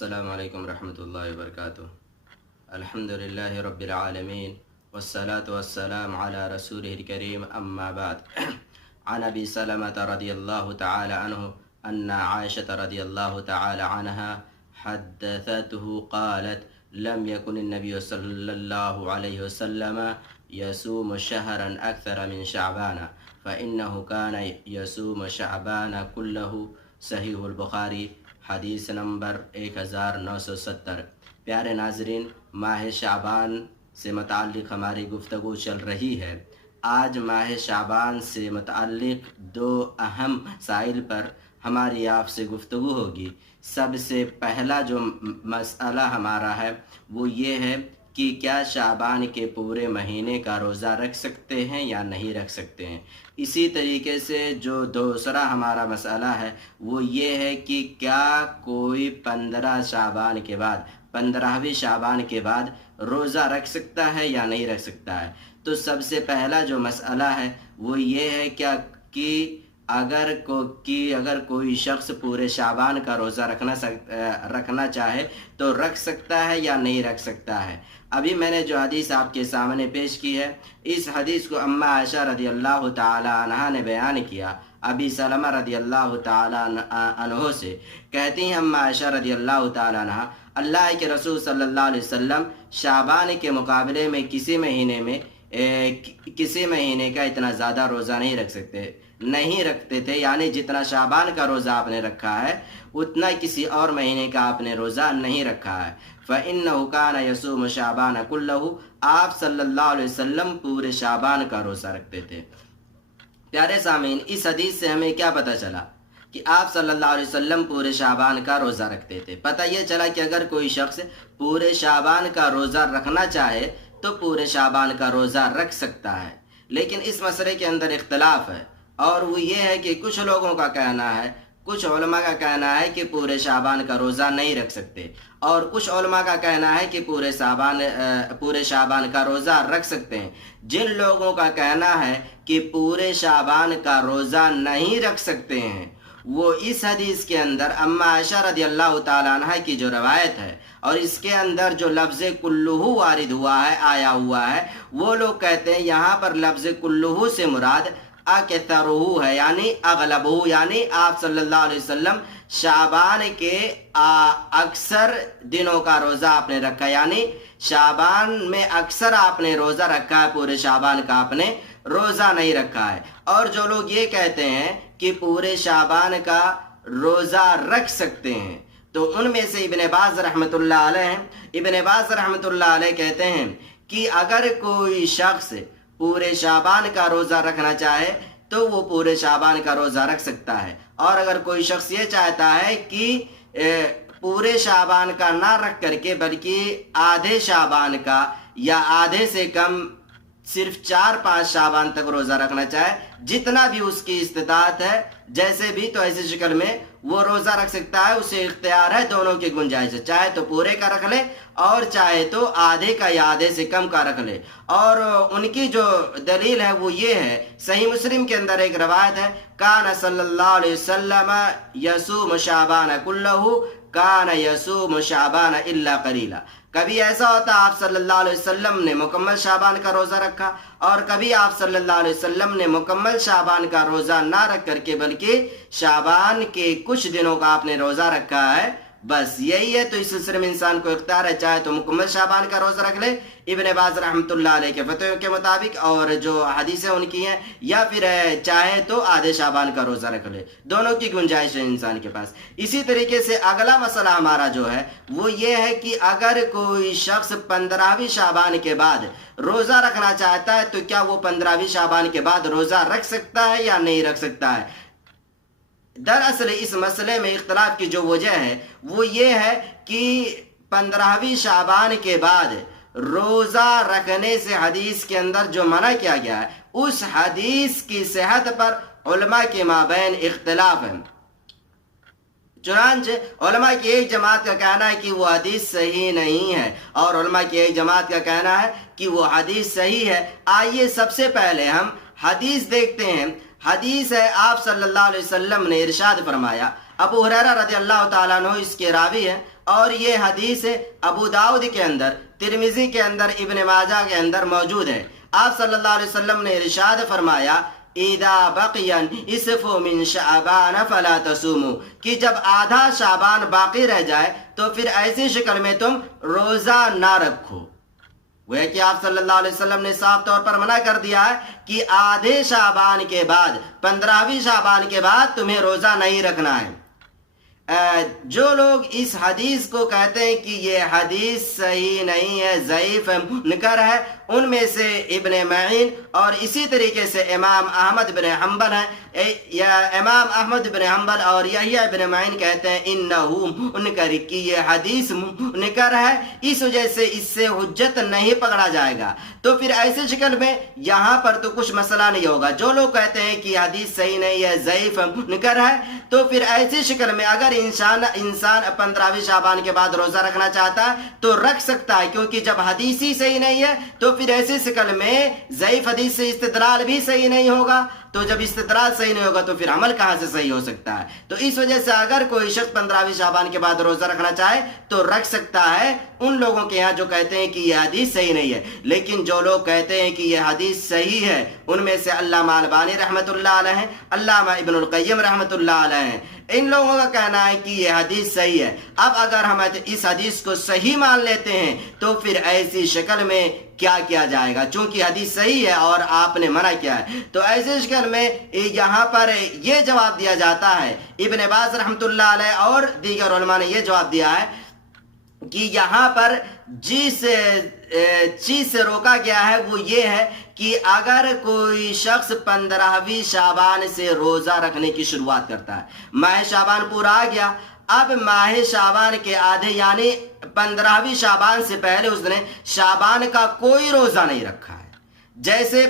السلام علیکم ورحمۃ اللہ وبرکاتہ۔ الحمد للہ رب العالمین والصلاة والسلام علی رسولہ الکریم، اما بعد۔ عن ابی سلمۃ رضی اللہ تعالی عنہ ان عائشة رضی اللہ تعالی عنہا حدثته قالت لم يكن النبي صلی اللہ علیہ وسلم يصوم شهرا أكثر من شعبان فإنه كان يصوم شعبان كله۔ صحیح البخاری، حدیث نمبر 1970۔ پیارے ناظرین، ماہ شعبان سے متعلق ہماری گفتگو چل رہی ہے۔ آج ماہ شعبان سے متعلق دو اہم مسائل پر ہماری آپ سے گفتگو ہوگی۔ سب سے پہلا جو مسئلہ ہمارا ہے وہ یہ ہے کہ کیا شعبان کے پورے مہینے کا روزہ رکھ سکتے ہیں یا نہیں رکھ سکتے ہیں۔ اسی طریقے سے جو دوسرا ہمارا مسئلہ ہے وہ یہ ہے کہ کیا کوئی 15 شعبان کے بعد 15ویں شعبان کے بعد روزہ رکھ سکتا ہے یا نہیں رکھ سکتا ہے۔ تو سب سے پہلا جو مسئلہ ہے وہ یہ ہے کہ اگر کوئی شخص پورے شعبان کا روزہ رکھنا چاہے تو رکھ سکتا ہے یا نہیں رکھ سکتا ہے۔ ابھی میں نے جو حدیث آپ کے سامنے پیش کی ہے، اس حدیث کو اما عائشہ رضی اللہ تعالی عنہا نے بیان کیا ابی سلمہ رضی اللہ تعالی عنہ سے۔ کہتی ہیں اما عائشہ رضی اللہ تعالی عنہا، اللہ کے رسول صلی اللہ علیہ وسلم شعبان کے مقابلے میں کسی مہینے کا اتنا زیادہ روزہ نہیں رکھتے تھے، یعنی جتنا شعبان کا روزہ آپ نے رکھا ہے اتنا کسی اور مہینے کا آپ نے روزہ نہیں رکھا ہے۔ فَإِنَّهُ كَانَ يَصُومُ شَعْبَانَ كُلَّهُ، آپ صلی اللہ علیہ وسلم پورے شعبان کا روزہ رکھتے تھے۔ پیارے سامعین، اس حدیث سے ہمیں کیا پتہ چلا کہ آپ صلی اللہ علیہ وسلم پورے شعبان کا روزہ رکھتے تھے۔ پتہ یہ چلا کہ اگر کوئی شخص پورے شعبان کا روزہ رکھنا چاہے تو پورے شعبان کا روزہ رکھ سکتا ہے، لیکن اس مسئلے کے اندر اختلاف ہے، اور وہ یہ ہے کہ کچھ لوگوں کا کہنا ہے، کچھ علماء کا کہنا ہے کہ پورے شعبان کا روزہ نہیں رکھ سکتے، اور کچھ علماء کا کہنا ہے کہ پورے شعبان کا روزہ رکھ سکتے ہیں۔ جن لوگوں کا کہنا ہے کہ پورے شعبان کا روزہ نہیں رکھ سکتے ہیں، وہ اس حدیث کے اندر اما عائشہ رضی اللہ تعالیٰ عنہ کی جو روایت ہے اور اس کے اندر جو لفظ کلہ وارد ہوا ہے، آیا ہوا ہے، وہ لوگ کہتے ہیں یہاں پر لفظ کلہ سے مراد اکثرہ ہے، یعنی اغلبہ، یعنی آپ صلی اللہ علیہ وسلم شعبان کے اکثر دنوں کا روزہ آپ نے رکھا، یعنی شعبان میں اکثر آپ نے روزہ رکھا ہے، پورے شعبان کا آپ نے روزہ نہیں رکھا ہے۔ اور جو لوگ یہ کہتے ہیں کہ پورے شعبان کا روزہ رکھ سکتے ہیں، تو ان میں سے ابن باز رحمۃ اللہ علیہ کہتے ہیں کہ اگر کوئی شخص پورے شعبان کا روزہ رکھنا چاہے تو وہ پورے شعبان کا روزہ رکھ سکتا ہے، اور اگر کوئی شخص یہ چاہتا ہے کہ پورے شعبان کا نہ رکھ کر کے بلکہ آدھے شعبان کا یا آدھے سے کم صرف 4-5 شعبان تک روزہ رکھنا چاہے، جتنا بھی اس کی استطاعت ہے، جیسے بھی، تو ایسی شکل میں وہ روزہ رکھ سکتا ہے، اسے اختیار ہے، دونوں کی گنجائش ہے، چاہے تو پورے کا رکھ لے اور چاہے تو آدھے کا یا آدھے سے کم کا رکھ لے۔ اور ان کی جو دلیل ہے وہ یہ ہے، صحیح مسلم کے اندر ایک روایت ہے، کان صلی اللہ علیہ وسلم یصوم شعبان کلہ کان یصوم شعبان الا قلیلا۔ کبھی ایسا ہوتا آپ صلی اللہ علیہ وسلم نے مکمل شعبان کا روزہ رکھا، اور کبھی آپ صلی اللہ علیہ وسلم نے مکمل شعبان کا روزہ نہ رکھ کر کے بلکہ شعبان کے کچھ دنوں کا آپ نے روزہ رکھا ہے، بس یہی ہے۔ تو اس سلسلے میں انسان کو اختیار ہے، چاہے تو مکمل شعبان کا روزہ رکھ لے ابن باز رحمۃ اللہ علیہ کے فتوے کے مطابق اور جو حدیثیں ان کی ہیں، یا پھر چاہے تو آدھے شعبان کا روزہ رکھ لے، دونوں کی گنجائش ہے انسان کے پاس۔ اسی طریقے سے اگلا مسئلہ ہمارا جو ہے وہ یہ ہے کہ اگر کوئی شخص 15ویں شعبان کے بعد روزہ رکھنا چاہتا ہے تو کیا وہ 15ویں شعبان کے بعد روزہ رکھ سکتا ہے یا نہیں رکھ سکتا ہے۔ دراصل اس مسئلے میں اختلاف کی جو وجہ ہے وہ یہ ہے کہ 15ویں شعبان کے بعد روزہ رکھنے سے حدیث کے اندر جو منع کیا گیا ہے، اس حدیث کی صحت پر علماء کے مابین اختلاف ہے۔ چنانچہ علماء کی ایک جماعت کا کہنا ہے کہ وہ حدیث صحیح نہیں ہے، اور علماء کی ایک جماعت کا کہنا ہے کہ وہ حدیث صحیح ہے۔ آئیے سب سے پہلے ہم حدیث دیکھتے ہیں۔ حدیث ہے، آپ صلی اللہ علیہ وسلم نے ارشاد فرمایا، ابو ہریرہ رضی اللہ تعالیٰ عنہ اس کے راوی ہیں، اور یہ حدیث ابو داؤد کے اندر، ترمذی کے اندر، ابن ماجہ کے اندر موجود ہے۔ آپ صلی اللہ علیہ وسلم نے ارشاد فرمایا اذا بقی نصف من شعبان فلا تصوموا، کہ جب آدھا شعبان باقی رہ جائے تو پھر ایسی شکل میں تم روزہ نہ رکھو۔ وہ ہے کہ آپ صلی اللہ علیہ وسلم نے صاف طور پر منع کر دیا ہے کہ آدھے شعبان کے بعد، 15ویں شعبان کے بعد تمہیں روزہ نہیں رکھنا ہے۔ جو لوگ اس حدیث کو کہتے ہیں کہ یہ حدیث صحیح نہیں ہے، ضعیف ہے، منکر ہے، ان میں سے ابن معین اور اسی طریقے سے امام احمد بن حنبل ہیں، یا امام احمد بن حنبل اور یحییٰ بن معین کہتے ہیں انہو منکر، کہ یہ حدیث منکر ہے، اس وجہ سے اس سے حجت نہیں پکڑا جائے گا۔ تو پھر ایسی شکل میں یہاں پر تو کچھ مسئلہ نہیں ہوگا۔ جو لوگ کہتے ہیں کہ حدیث صحیح نہیں ہے، ضعیف ہے، منکر ہے، تو پھر ایسی شکل میں اگر انسان 15ویں شعبان کے بعد روزہ رکھنا چاہتا ہے تو رکھ سکتا ہے، کیونکہ جب حدیث ہی صحیح نہیں ہے تو پھر ایسی شکل میں ضعیف حدیث سے استدلال بھی صحیح نہیں ہوگا۔ تو جب استدلال صحیح نہیں ہوگا تو پھر عمل کہاں سے صحیح ہو سکتا ہے؟ تو اس وجہ سے اگر کوئی شخص 15ویں شعبان کے بعد روزہ رکھنا چاہے تو رکھ سکتا ہے، ان لوگوں کے یہاں جو کہتے ہیں کہ یہ حدیث صحیح نہیں ہے۔ لیکن جو لوگ کہتے ہیں کہ یہ حدیث صحیح ہے، ان میں سے علامہ البانی رحمۃ اللہ علیہ ہیں، علامہ ابن القیم رحمۃ اللہ علیہ ہیں، ان لوگوں کا کہنا ہے کہ یہ حدیث صحیح ہے۔ اب اگر ہم اس حدیث کو صحیح مان لیتے ہیں تو پھر ایسی شکل میں کیا کیا جائے گا؟ چونکہ حدیث صحیح ہے اور آپ نے منع کیا ہے، تو ایسی شکل میں یہاں پر یہ جواب دیا جاتا ہے، ابن باز رحمۃ اللہ علیہ اور دیگر علماء نے یہ جواب دیا ہے کہ یہاں پر جس چیز سے روکا گیا ہے وہ یہ ہے کہ اگر کوئی شخص 15ویں شعبان سے روزہ رکھنے کی شروعات کرتا ہے، ماہ شعبان پورا آ گیا، اب ماہ شعبان کے آدھے یعنی 15ویں شعبان سے پہلے اس نے شعبان کا کوئی روزہ نہیں رکھا ہے، جیسے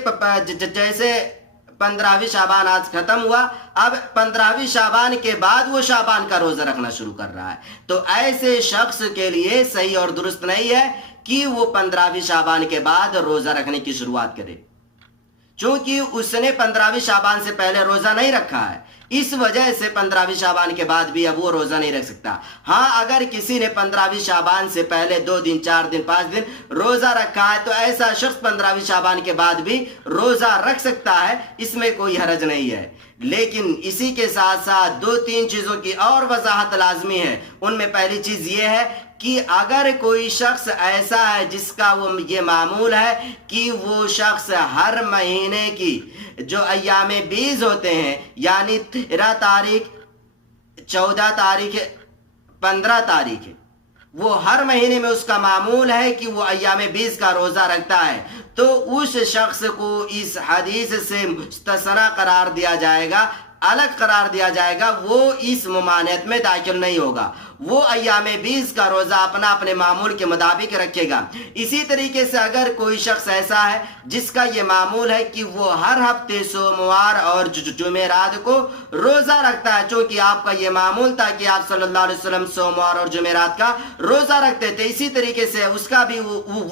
15ویں شعبان آج ختم ہوا، اب 15ویں شعبان کے بعد وہ شعبان کا روزہ رکھنا شروع کر رہا ہے، تو ایسے شخص کے لیے صحیح اور درست نہیں ہے کہ وہ 15ویں شعبان کے بعد روزہ رکھنے کی شروعات کرے، چونکہ اس نے 15ویں شعبان سے پہلے روزہ نہیں رکھا ہے، اس وجہ سے 15ویں شعبان کے بعد بھی اب وہ روزہ نہیں رکھ سکتا۔ ہاں اگر کسی نے 15ویں شعبان سے پہلے 2 دن 4 دن 5 دن روزہ رکھا ہے تو ایسا شخص 15ویں شعبان کے بعد بھی روزہ رکھ سکتا ہے، اس میں کوئی حرج نہیں ہے۔ لیکن اسی کے ساتھ ساتھ 2-3 چیزوں کی اور وضاحت لازمی ہے۔ ان میں پہلی چیز یہ ہے کہ اگر کوئی شخص ایسا ہے جس کا وہ یہ معمول ہے کہ وہ شخص ہر مہینے کی جو ایام بیز ہوتے ہیں، یعنی 13 تاریخ، 14 تاریخ، 15 تاریخ، وہ ہر مہینے میں اس کا معمول ہے کہ وہ ایام بیز کا روزہ رکھتا ہے، تو اس شخص کو اس حدیث سے مستثنی قرار دیا جائے گا، الگ قرار دیا جائے گا، وہ اس ممانعت میں داخل نہیں ہوگا، وہ ایام بیز کا روزہ اپنے معمول کے مطابق رکھے گا۔ اسی طریقے سے اگر کوئی شخص ایسا ہے جس کا یہ معمول ہے کہ وہ ہر ہفتے سوموار اور جمعرات کو روزہ رکھتا ہے، چونکہ آپ کا یہ معمول تھا کہ آپ صلی اللہ علیہ وسلم سوموار اور جمعرات کا روزہ رکھتے تھے، اسی طریقے سے اس کا بھی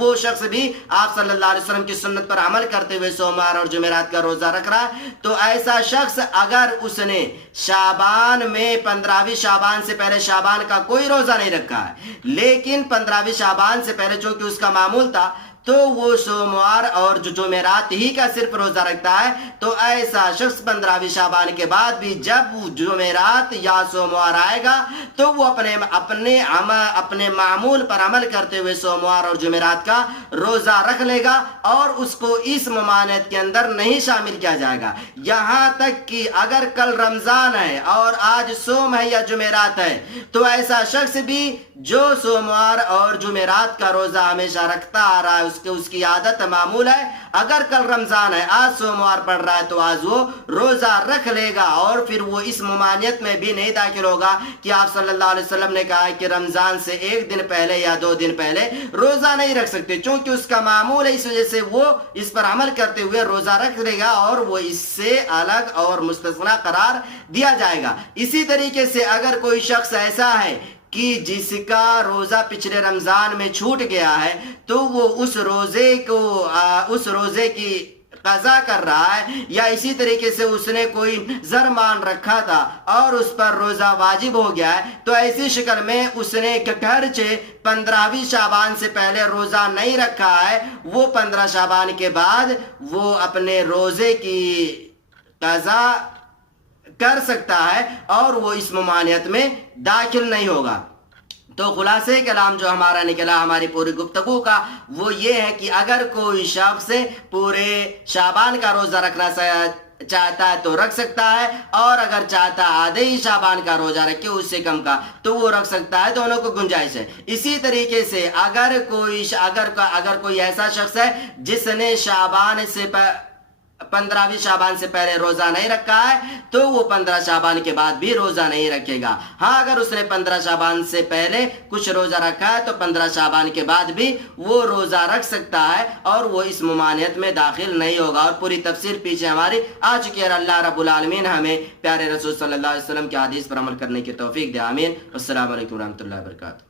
وہ شخص بھی آپ صلی اللہ علیہ وسلم کی سنت پر عمل کرتے ہوئے سوموار اور جمعرات کا روزہ رکھ رہا ہے، تو ایسا شخص اگر اس نے شعبان میں 15ویں شعبان سے پہلے شعبان کا کوئی روزہ نہیں رکھا ہے، لیکن 15ویں شعبان سے پہلے چونکہ اس کا معمول تھا تو وہ سوموار اور جمعرات ہی کا صرف روزہ رکھتا ہے، تو ایسا شخص 15ویں شعبان کے بعد بھی جب جمعرات یا سوموار آئے گا تو وہ اپنے معمول پر عمل کرتے ہوئے سوموار اور جمعرات کا روزہ رکھ لے گا، اور اس کو اس ممانعت کے اندر نہیں شامل کیا جائے گا۔ یہاں تک کہ اگر کل رمضان ہے اور آج سوم ہے یا جمعرات ہے تو ایسا شخص بھی جو سوموار اور جمعرات کا روزہ ہمیشہ رکھتا آ رہا ہے، اس کی عادت معمول ہے، اگر کل رمضان ہے، آج سوموار پڑ رہا ہے تو آج وہ روزہ رکھ لے گا، اور پھر وہ اس ممانعت میں بھی نہیں داخل ہوگا کہ آپ صلی اللہ علیہ وسلم نے کہا ہے کہ رمضان سے 1 دن پہلے یا 2 دن پہلے روزہ نہیں رکھ سکتے، چونکہ اس کا معمول ہے، اس وجہ سے وہ اس پر عمل کرتے ہوئے روزہ رکھ لے گا اور وہ اس سے الگ اور مستثنی قرار دیا جائے گا۔ اسی طریقے سے اگر کوئی شخص ایسا ہے کہ جس کا روزہ پچھلے رمضان میں چھوٹ گیا ہے تو وہ اس روزے کی قضا کر رہا ہے یا اسی طریقے سے اس نے کوئی زر مان رکھا تھا اور اس پر روزہ واجب ہو گیا ہے، تو ایسی شکل میں اس نے گھرچہ 15ویں شعبان سے پہلے روزہ نہیں رکھا ہے، وہ 15 شعبان کے بعد وہ اپنے روزے کی قضا کر سکتا ہے اور وہ اس ممانعت میں داخل نہیں ہوگا۔ تو خلاصہ کلام جو ہمارا نکلا ہماری پوری گفتگو کا وہ یہ ہے کہ اگر کوئی شخص پورے شعبان کا روزہ رکھنا چاہتا ہے تو رکھ سکتا ہے، اور اگر چاہتا ہے آدھے ہی شعبان کا روزہ رکھے اس سے کم کا تو وہ رکھ سکتا ہے، دونوں کو گنجائش ہے۔ اسی طریقے سے اگر کوئی ایسا شخص ہے جس نے 15ویں شعبان سے پہلے روزہ نہیں رکھا ہے تو وہ 15 شعبان کے بعد بھی روزہ نہیں رکھے گا۔ ہاں اگر اس نے 15 شعبان سے پہلے کچھ روزہ رکھا ہے تو 15 شعبان کے بعد بھی وہ روزہ رکھ سکتا ہے اور وہ اس ممانعت میں داخل نہیں ہوگا، اور پوری تفصیل پیچھے ہماری آ چکی ہے۔ اللہ رب العالمین ہمیں پیارے رسول صلی اللہ علیہ وسلم کی حدیث پر عمل کرنے کی توفیق دے، آمین۔ السلام علیکم ورحمۃ اللہ وبرکاتہ۔